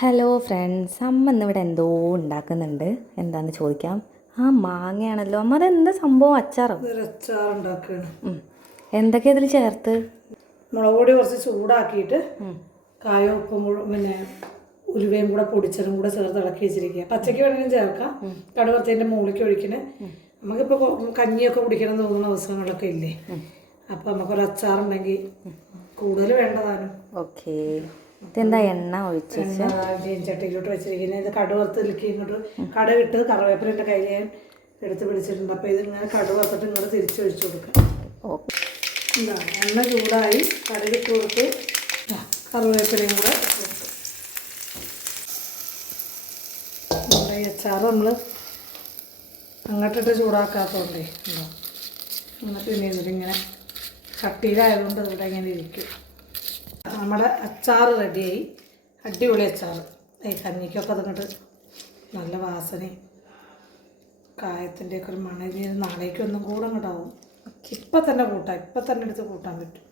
Hello friends, അമ്മ ഇന്നിവിടെ എന്തോ ഉണ്ടാക്കുന്നുണ്ട്. എന്താണെന്ന് ചോദിക്കാം. മാങ്ങയാണല്ലോ അമ്മ. അതെന്താ സംഭവം? അച്ചാറോ? അച്ചാറുണ്ടാക്കുകയാണ്. എന്തൊക്കെയാ ഇതിൽ ചേർത്ത്? മുളക് പൊടി കുറച്ച് ചൂടാക്കിയിട്ട് കായോ ഉപ്പും പിന്നെ ഉലുവയും കൂടെ പൊടിച്ചതും കൂടെ ചേർത്ത് ഇളക്കി വെച്ചിരിക്കുക. പച്ചയ്ക്ക് വേണമെങ്കിലും ചേർക്കാം. കടുവറുത്തതിൻ്റെ മുകളിലേക്ക് ഒഴിക്കണേ. നമുക്കിപ്പോൾ കഞ്ഞിയൊക്കെ കുടിക്കണം എന്ന് തോന്നുന്ന ദിവസങ്ങളൊക്കെ ഇല്ലേ, അപ്പോൾ നമുക്കൊരു അച്ചാറുണ്ടെങ്കിൽ കൂടുതൽ വേണ്ടതാണ്. ഓക്കെ, ഇതെന്താ എണ്ണ ഒഴിച്ച് ചട്ടിയിലോട്ട് വെച്ചിരിക്കുന്നത്. ഇത് കടുവറുത്തിലേക്ക് ഇങ്ങോട്ട് കടുകിട്ട് കറിവേപ്പിലിൻ്റെ കയ്യിൽ ഞാൻ എടുത്ത് പിടിച്ചിട്ടുണ്ട്. അപ്പോൾ ഇതിങ്ങനെ കടുവറുത്തിട്ട് ഇങ്ങോട്ട് തിരിച്ചൊഴിച്ച് കൊടുക്കാം. ഓക്കെ, എണ്ണ ചൂടായി കടുകിട്ട് കൊടുത്ത് കറിവേപ്പിലയും കൂടെ കൊടുത്തു. നമ്മുടെ ഈ അച്ചാറ് നമ്മൾ അങ്ങോട്ടിട്ട് ചൂടാക്കാത്തതുകൊണ്ടേ ഉണ്ടോ, അങ്ങനെ പിന്നീടിങ്ങനെ കട്ടിയിലായതുകൊണ്ട് ഇവിടെ ഇങ്ങനെ ഇരിക്കും. നമ്മുടെ അച്ചാറ് റെഡിയായി. അടിപൊളി അച്ചാറ്. ഈ കഞ്ഞിക്കൊക്കെ അതിങ്ങോട്ട് നല്ല വാസനയും കായത്തിൻ്റെയൊക്കെ ഒരു മണം. നാളേക്കൊന്നും കൂടെ അങ്ങോട്ടാവും. ഇപ്പം തന്നെ കൂട്ടാം, ഇപ്പം തന്നെ എടുത്ത് കൂട്ടാൻ പറ്റും.